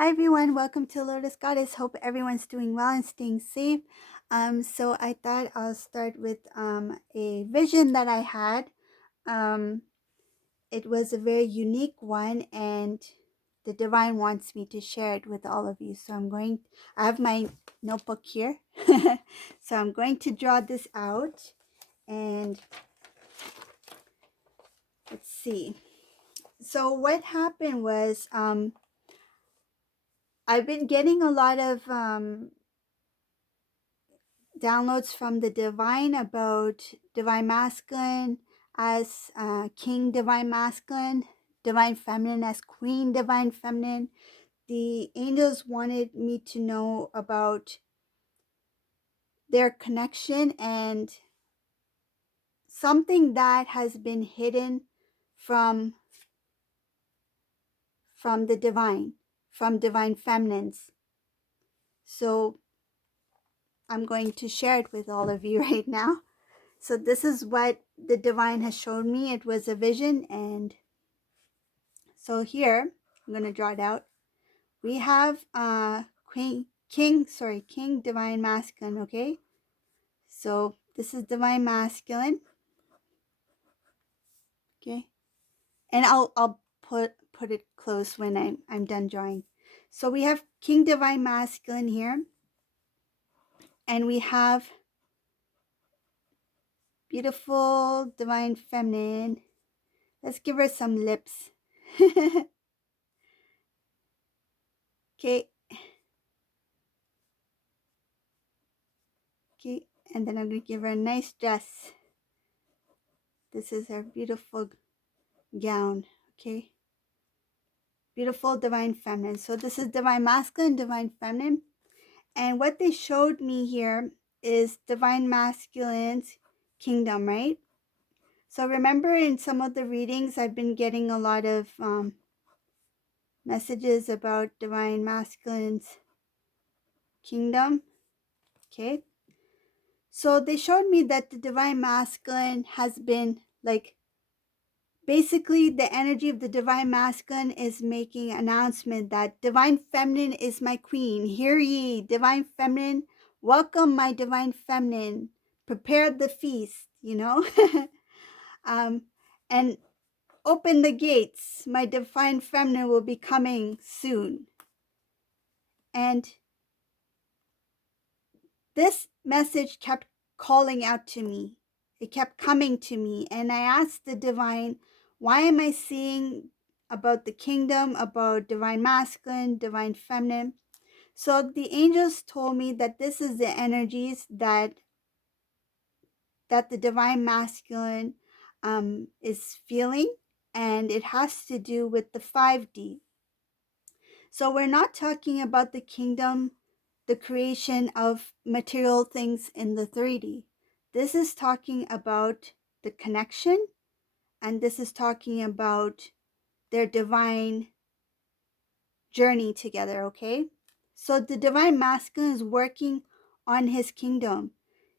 Hi everyone, welcome to Lotus Goddess. Hope everyone's doing well and staying safe. So I thought I'll start with a vision that I had. Um, it was a very unique one, and the divine wants me to share it with all of you. So I have my notebook here. So I'm going to draw this out, and let's see. So what happened was I've been getting a lot of downloads from the divine about divine masculine as king divine masculine, divine feminine as queen divine feminine. The angels wanted me to know about their connection and something that has been hidden from the divine, from divine feminines. So I'm going to share it with all of you right now. So this is what the divine has shown me. It was a vision, and so here I'm going to draw it out. We have king divine masculine, okay? So this is divine masculine, okay? And I'll put it close when I'm done drawing. So we have king divine masculine here, and we have beautiful divine feminine. Let's give her some lips. Okay. Okay, and then I'm going to give her a nice dress. This is her beautiful gown, okay? Beautiful divine feminine. So this is divine masculine, divine feminine. And what they showed me here is divine masculine's kingdom, right? So remember in some of the readings, I've been getting a lot of messages about divine masculine's kingdom, okay? So they showed me that the divine masculine has been like, basically the energy of the divine masculine is making an announcement that divine feminine is my queen. Hear ye, divine feminine, welcome my divine feminine. Prepare the feast, and open the gates. My divine feminine will be coming soon. And this message kept calling out to me. It kept coming to me. And I asked the divine, why am I seeing about the kingdom, about divine masculine, divine feminine? So the angels told me that this is the energies that the divine masculine is feeling. And it has to do with the 5D. So we're not talking about the kingdom, the creation of material things in the 3D. This is talking about the connection, and this is talking about their divine journey together, okay? So the divine masculine is working on his kingdom.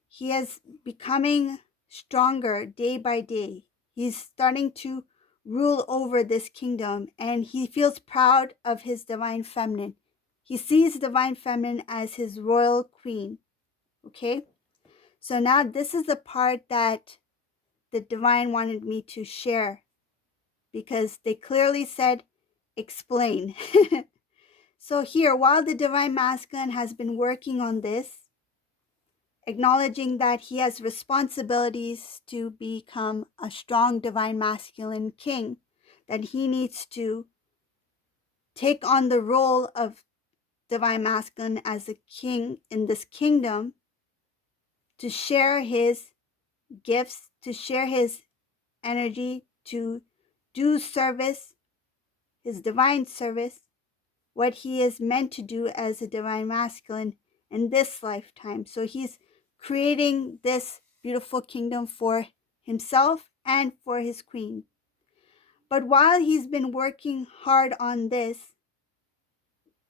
He is becoming stronger day by day. He's starting to rule over this kingdom, and he feels proud of his divine feminine. He sees divine feminine as his royal queen. Okay? So now this is the part that the divine wanted me to share, because they clearly said, explain. So here, while the divine masculine has been working on this, acknowledging that he has responsibilities to become a strong divine masculine king, that he needs to take on the role of divine masculine as a king in this kingdom, to share his gifts, to share his energy, to do service, his divine service, what he is meant to do as a divine masculine in this lifetime. So he's creating this beautiful kingdom for himself and for his queen. But while he's been working hard on this,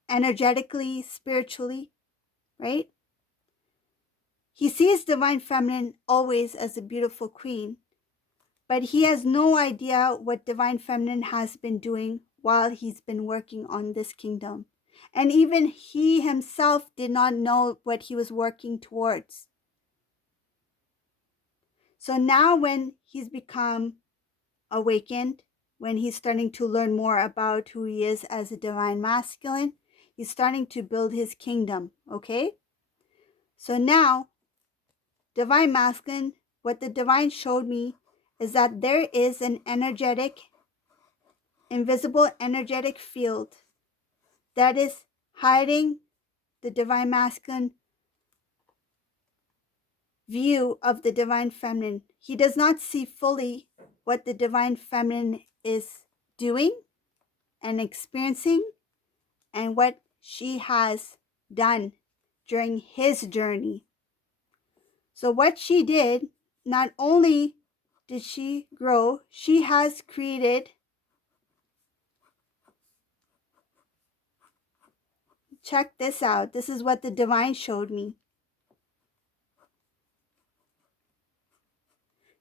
energetically, spiritually, right? He sees divine feminine always as a beautiful queen, but he has no idea what divine feminine has been doing while he's been working on this kingdom. And even he himself did not know what he was working towards. So now when he's become awakened, when he's starting to learn more about who he is as a divine masculine, he's starting to build his kingdom, okay? So now, divine masculine, what the divine showed me is that there is an energetic, invisible energetic field that is hiding the divine masculine view of the divine feminine. He does not see fully what the divine feminine is doing and experiencing and what she has done during his journey. So what she did, not only did she grow, she has created, check this out, this is what the divine showed me.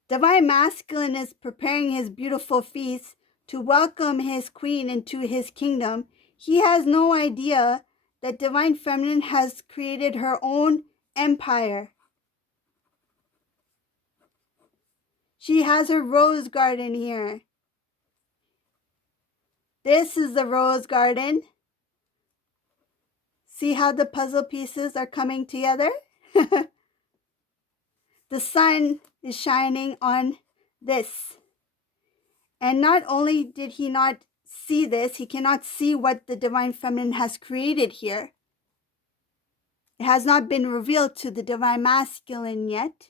Divine masculine is preparing his beautiful feast to welcome his queen into his kingdom. He has no idea that divine feminine has created her own empire. She has her rose garden here. This is the rose garden. See how the puzzle pieces are coming together? The sun is shining on this. And not only did he not see this, he cannot see what the divine feminine has created here. It has not been revealed to the divine masculine yet.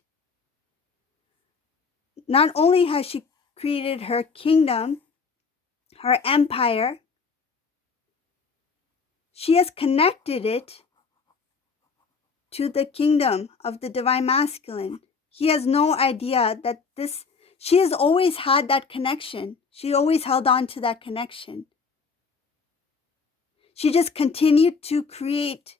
Not only has she created her kingdom, her empire, she has connected it to the kingdom of the divine masculine. He has no idea that she has always had that connection. She always held on to that connection. She just continued to create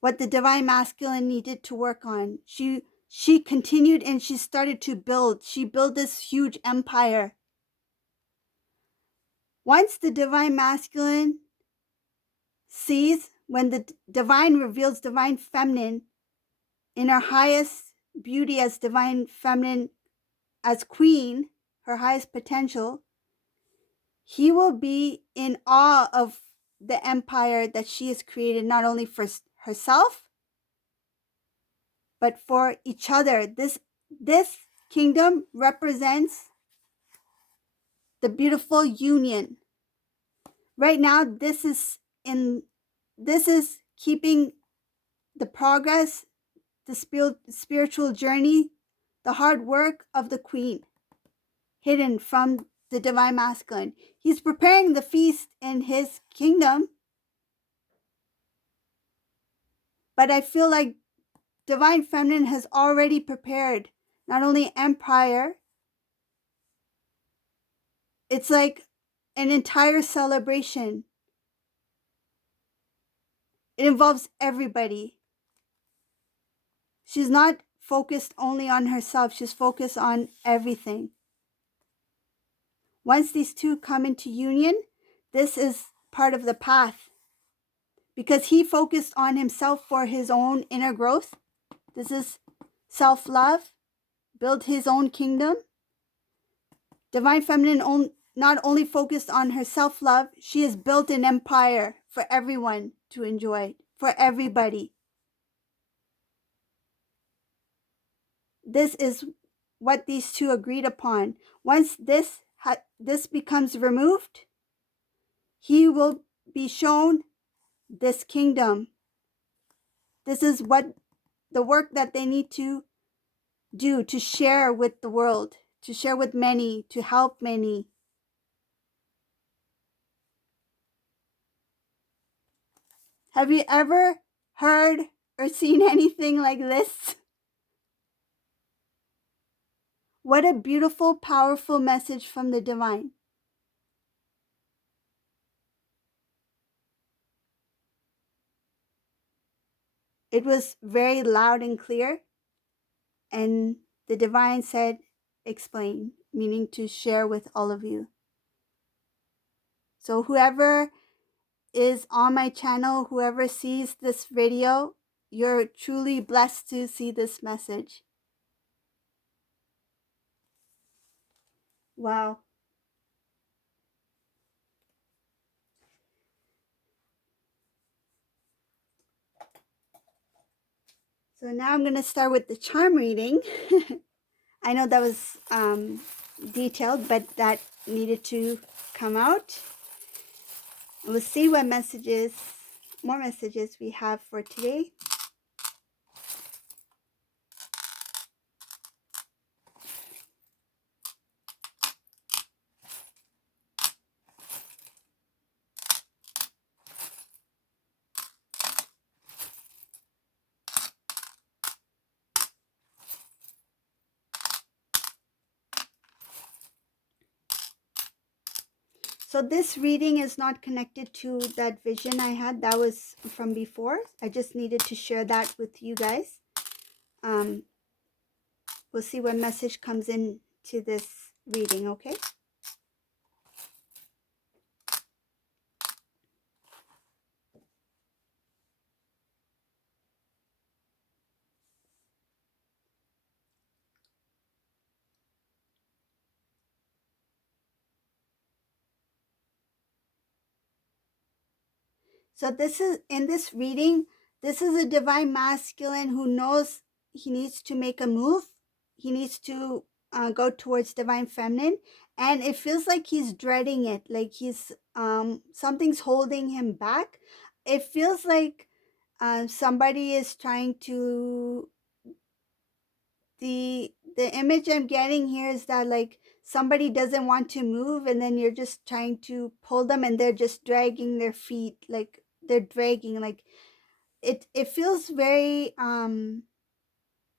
what the divine masculine needed to work on. She continued and she started to build. She built this huge empire. Once the divine masculine sees, when the divine reveals divine feminine in her highest beauty as divine feminine, as queen, her highest potential, he will be in awe of the empire that she has created, not only for herself, but for each other. This kingdom represents the beautiful union. Right now, this is keeping the progress, the spiritual journey, the hard work of the queen hidden from the divine masculine. He's preparing the feast in his kingdom, but I feel like divine feminine has already prepared not only empire, it's like an entire celebration. It involves everybody. She's not focused only on herself, she's focused on everything. Once these two come into union, this is part of the path. Because he focused on himself for his own inner growth. This is self-love, build his own kingdom. Divine feminine not only focused on her self-love, she has built an empire for everyone to enjoy, for everybody. This is what these two agreed upon. Once this becomes removed, he will be shown this kingdom. This is what the work that they need to do to share with the world, to share with many, to help many. Have you ever heard or seen anything like this? What a beautiful, powerful message from the divine. It was very loud and clear, and the divine said, explain, meaning to share with all of you. So whoever is on my channel, whoever sees this video, you're truly blessed to see this message. Wow. So now I'm going to start with the charm reading. I know that was detailed, but that needed to come out. We'll see what more messages we have for today. So this reading is not connected to that vision I had. That was from before. I just needed to share that with you guys. We'll see what message comes in to this reading, okay? So this is, in this reading, this is a divine masculine who knows he needs to make a move. He needs to go towards divine feminine, and it feels like he's dreading it, like he's something's holding him back. It feels like somebody is trying to, the image I'm getting here is that like somebody doesn't want to move, and then you're just trying to pull them, and they're just dragging their feet, like they're dragging, like it feels very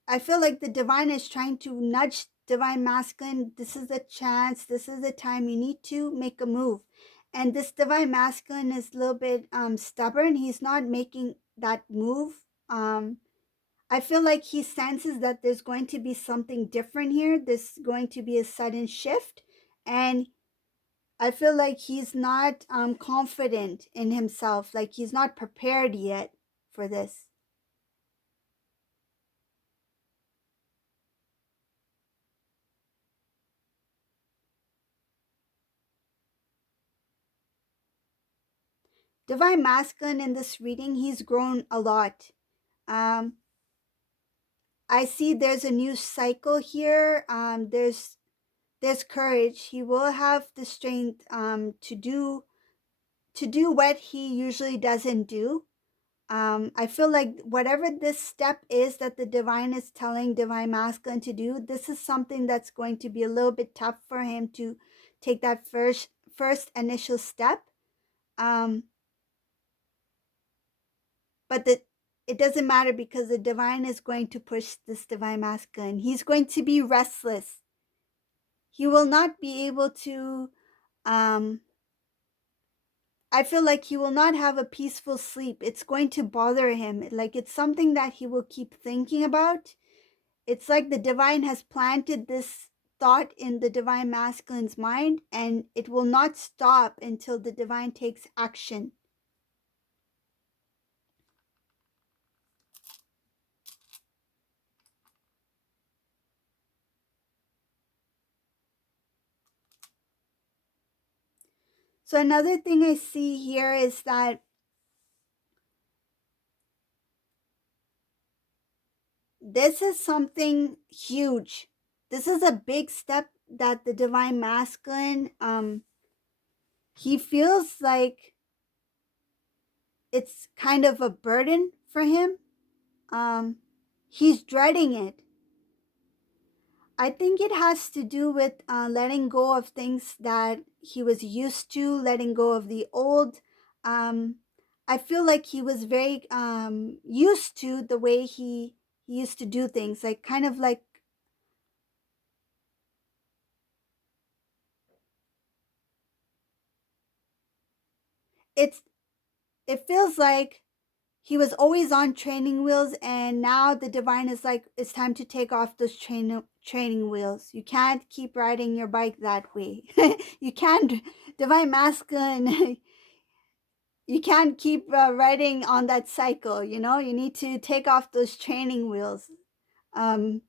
I feel like the divine is trying to nudge divine masculine. This is the chance, this is the time you need to make a move. And this divine masculine is a little bit stubborn. He's not making that move. I feel like he senses that there's going to be something different here. There's going to be a sudden shift. And I feel like he's not confident in himself. Like he's not prepared yet for this. Divine masculine in this reading, he's grown a lot. I see there's a new cycle here. There's courage. He will have the strength to do what he usually doesn't do. I feel like whatever this step is that the divine is telling divine masculine to do, this is something that's going to be a little bit tough for him to take that first initial step. But it doesn't matter, because the divine is going to push this divine masculine. He's going to be restless. He will not be able to, I feel like he will not have a peaceful sleep. It's going to bother him. Like it's something that he will keep thinking about. It's like the divine has planted this thought in the divine masculine's mind, and it will not stop until the divine takes action. So another thing I see here is that this is something huge. This is a big step that the divine masculine, he feels like it's kind of a burden for him. He's dreading it. I think it has to do with letting go of things that he was used to, letting go of the old. I feel like he was very used to the way he used to do things, like kind of like it feels like he was always on training wheels, and now the divine is like, it's time to take off those training wheels. You can't keep riding your bike that way. You can't. Divine masculine You can't keep riding on that cycle, you know? You need to take off those training wheels. Um,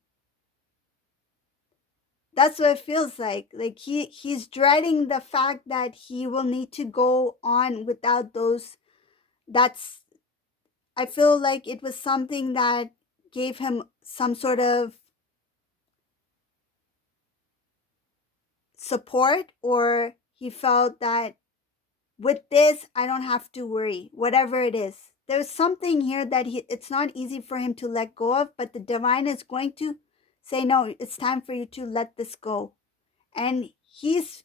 that's what it feels like. Like he's dreading the fact that he will need to go on without those. That's I feel like it was something that gave him some sort of support, or he felt that with this I don't have to worry, whatever it is. There's something here that it's not easy for him to let go of, but the divine is going to say, no, it's time for you to let this go. And he's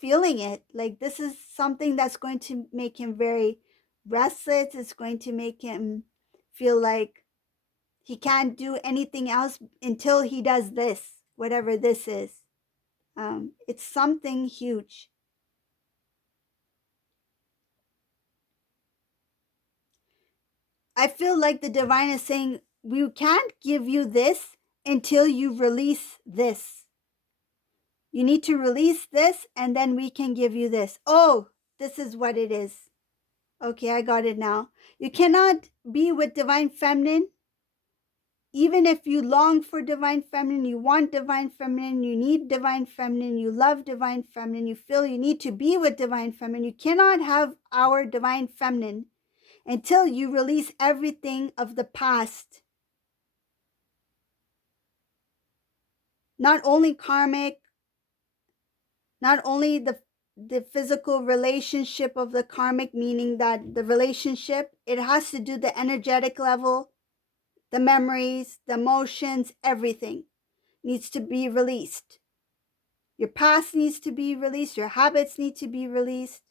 feeling it. Like this is something that's going to make him very restless. It's going to make him feel like he can't do anything else until he does this, whatever this is. It's something huge. I feel like the divine is saying, we can't give you this until you release this. You need to release this, and then we can give you this. Oh, this is what it is. Okay, I got it now. You cannot be with divine feminine. Even if you long for divine feminine, you want divine feminine, you need divine feminine, you love divine feminine, you feel you need to be with divine feminine, you cannot have our divine feminine until you release everything of the past. Not only karmic, not only the physical relationship of the karmic, meaning that the relationship, it has to do the energetic level, the memories, the emotions, everything needs to be released. Your past needs to be released. Your habits need to be released.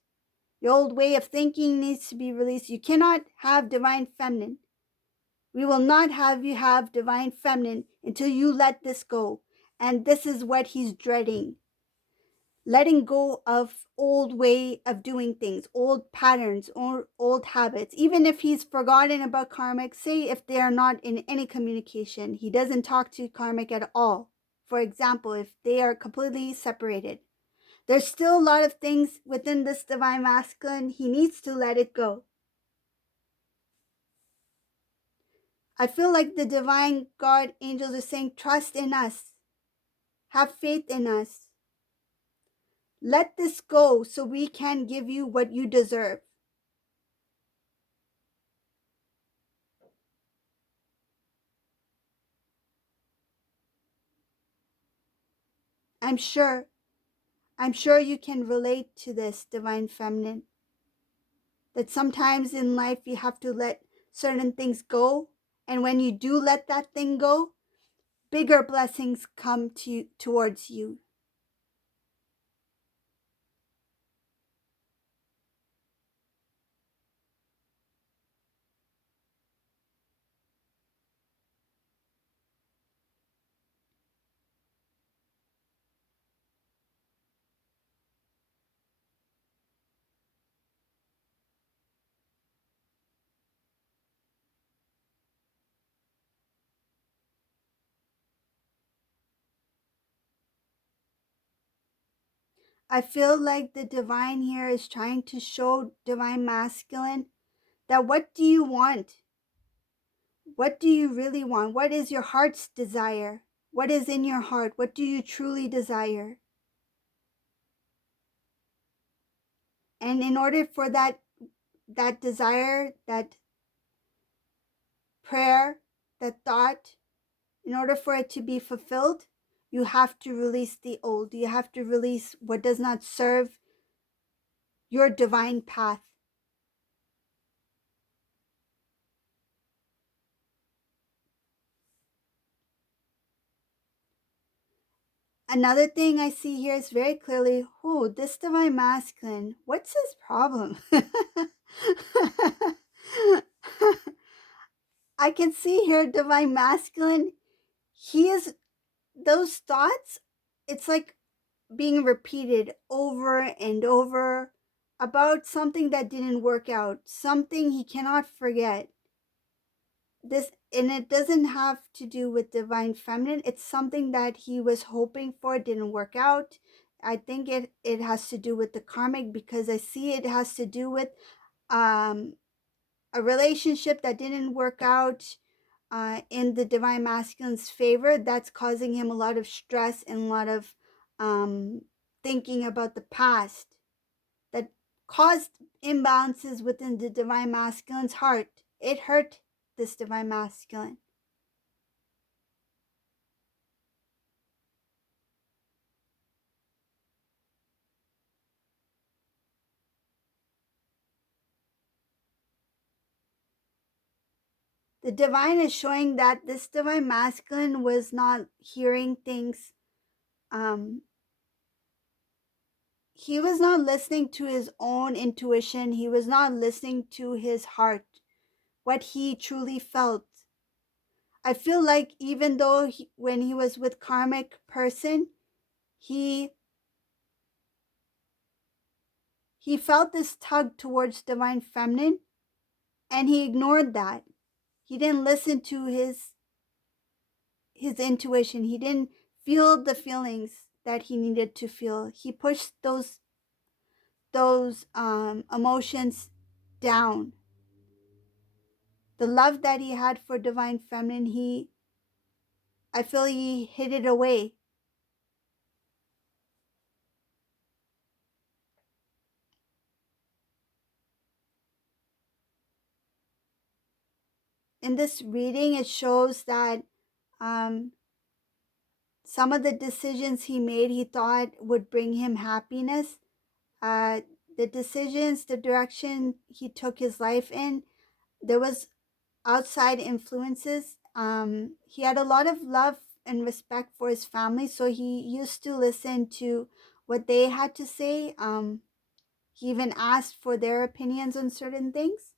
Your old way of thinking needs to be released. You cannot have divine feminine. We will not have you have divine feminine until you let this go. And this is what he's dreading. Letting go of old way of doing things, old patterns, or old habits. Even if he's forgotten about karmic, say if they are not in any communication, he doesn't talk to karmic at all. For example, if they are completely separated, there's still a lot of things within this divine masculine. He needs to let it go. I feel like the divine God angels are saying, trust in us. Have faith in us. Let this go so we can give you what you deserve. I'm sure you can relate to this, divine feminine. That sometimes in life you have to let certain things go. And when you do let that thing go, bigger blessings come towards you. I feel like the divine here is trying to show divine masculine that what do you want? What do you really want? What is your heart's desire? What is in your heart? What do you truly desire? And in order for that desire, that prayer, that thought, in order for it to be fulfilled, you have to release the old. You have to release what does not serve your divine path. Another thing I see here is very clearly, oh, this divine masculine, what's his problem? I can see here divine masculine. He is, those thoughts, it's like being repeated over and over about something that didn't work out, something he cannot forget. This, and it doesn't have to do with divine feminine. It's something that he was hoping for, didn't work out. I think it has to do with the karmic, because I see it has to do with um, a relationship that didn't work out in the divine masculine's favor, that's causing him a lot of stress and a lot of um, thinking about the past that caused imbalances within the divine masculine's heart. It hurt this divine masculine. The divine is showing that this divine masculine was not hearing things. Um, he was not listening to his own intuition. He was not listening to his heart, what he truly felt. I feel like even though when he was with karmic person, he he felt this tug towards divine feminine, and he ignored that. He didn't listen to his intuition. He didn't feel the feelings that he needed to feel. He pushed those emotions down. The love that he had for divine feminine, I feel he hid it away. In this reading, it shows that um, some of the decisions he made, he thought would bring him happiness. Uh, the decisions, the direction he took his life in, there was outside influences. He had a lot of love and respect for his family, so he used to listen to what they had to say. He even asked for their opinions on certain things.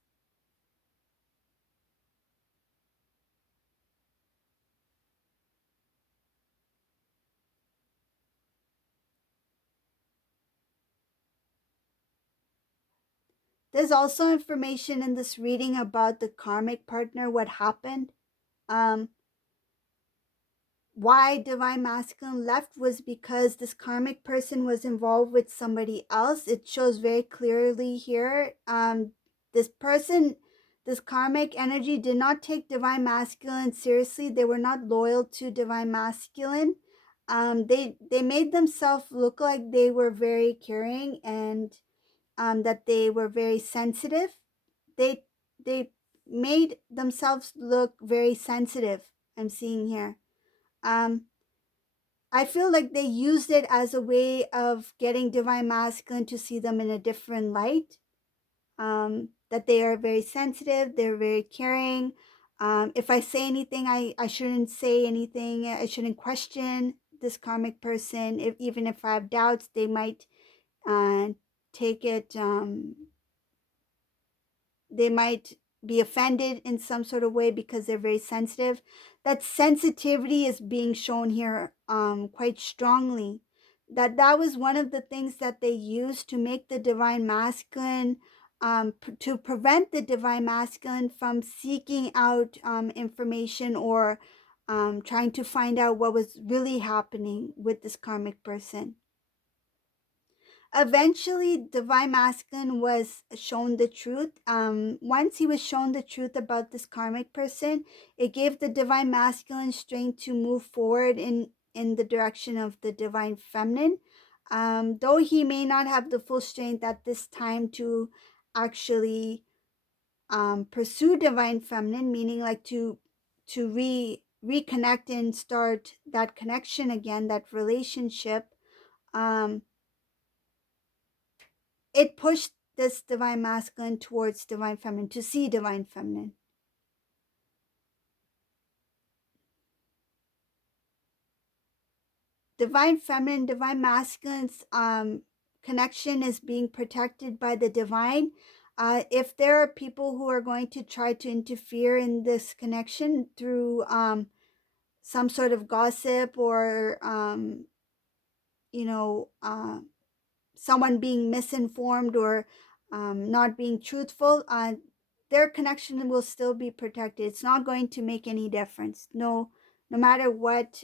There's also information in this reading about the karmic partner, what happened. Um, why divine masculine left was because this karmic person was involved with somebody else. It shows very clearly here. This person, this karmic energy did not take divine masculine seriously. They were not loyal to divine masculine. They made themselves look like they were very caring, and that they were very sensitive. They made themselves look very sensitive. I'm seeing here. Um, I feel like they used it as a way of getting divine masculine to see them in a different light. That they are very sensitive, they're very caring. If I say anything, I shouldn't say anything. I shouldn't question this karmic person. Even if I have doubts, they might uh, take it. They might be offended in some sort of way because they're very sensitive. That sensitivity is being shown here quite strongly. That was one of the things that they used to make the divine masculine, to prevent the divine masculine from seeking out information or trying to find out what was really happening with this karmic person. Eventually, divine masculine was shown the truth. Once he was shown the truth about this karmic person, it gave the divine masculine strength to move forward in the direction of the divine feminine. Though he may not have the full strength at this time to actually pursue divine feminine, meaning like to reconnect and start that connection again, that relationship. Um, it pushed this divine masculine towards divine feminine, to see divine feminine. Divine feminine, divine masculine's connection is being protected by the divine. If there are people who are going to try to interfere in this connection through some sort of gossip or you know someone being misinformed or not being truthful, their connection will still be protected. It's not going to make any difference. No matter what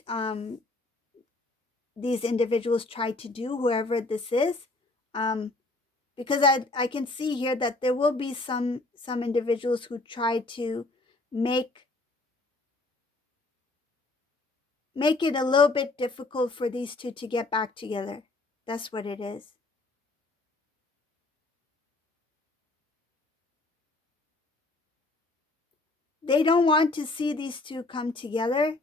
these individuals try to do, whoever this is, um, because I can see here that there will be some individuals who try to make it a little bit difficult for these two to get back together. That's what it is. They don't want to see these two come together.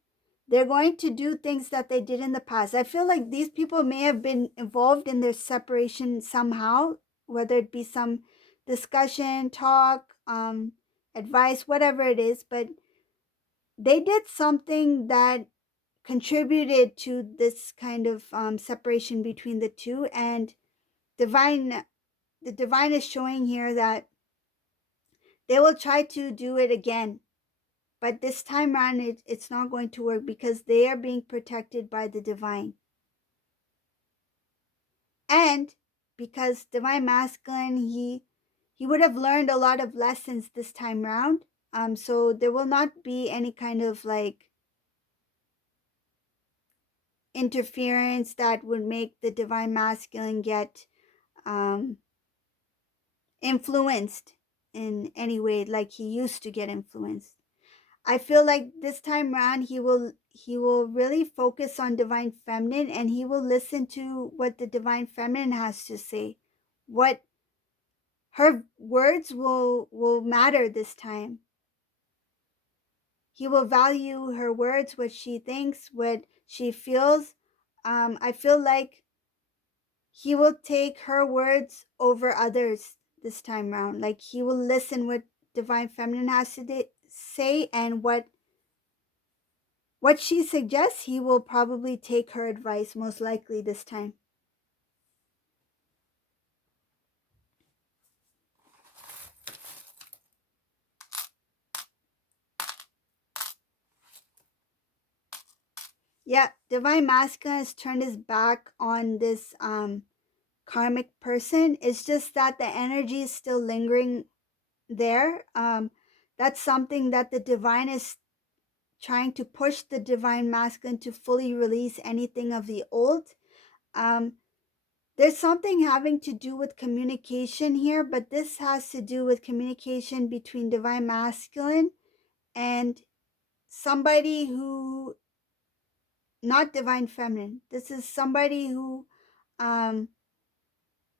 They're going to do things that they did in the past. I feel like these people may have been involved in their separation somehow, whether it be some discussion, talk, advice, whatever it is, but they did something that contributed to this kind of separation between the two. And divine the divine is showing here that they will try to do it again, but this time around it's not going to work because they are being protected by the divine. And because divine masculine, he would have learned a lot of lessons this time around. So there will not be any kind of like interference that would make the divine masculine get influenced in any way like he used to get influenced. I feel like this time around he will really focus on divine feminine, and he will listen to what the divine feminine has to say. What her words will matter this time. He will value her words, what she thinks, what she feels. I feel like he will take her words over others this time around. Like he will listen what divine feminine has to say, and what she suggests, he will probably take her advice most likely this time. Yeah, divine masculine has turned his back on this karmic person. It's just that the energy is still lingering there. That's something that the divine is trying to push the divine masculine to fully release anything of the old. Um, there's something having to do with communication here, but this has to do with communication between divine masculine and somebody who, not divine feminine. This is somebody who um,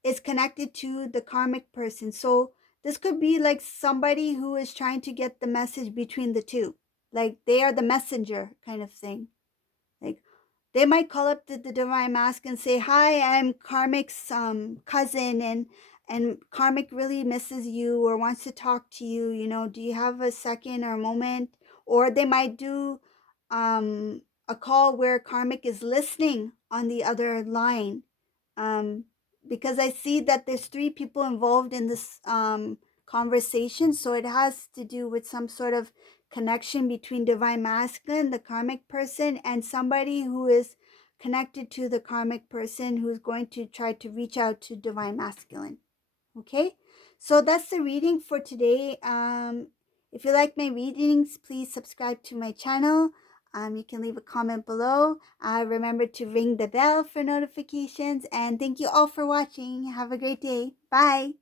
is connected to the karmic person. So this could be like somebody who is trying to get the message between the two. Like they are the messenger kind of thing. Like they might call up the divine mask and say, "Hi, I'm Karmic's cousin, and Karmic really misses you or wants to talk to you. You know, do you have a second or a moment?" Or they might do a call where Karmic is listening on the other line, um, because I see that there's three people involved in this conversation, so it has to do with some sort of connection between divine masculine, the karmic person, and somebody who is connected to the karmic person who's going to try to reach out to divine masculine. Okay, so that's the reading for today. If you like my readings, please subscribe to my channel. You can leave a comment below. Remember to ring the bell for notifications, and thank you all for watching. Have a great day. Bye.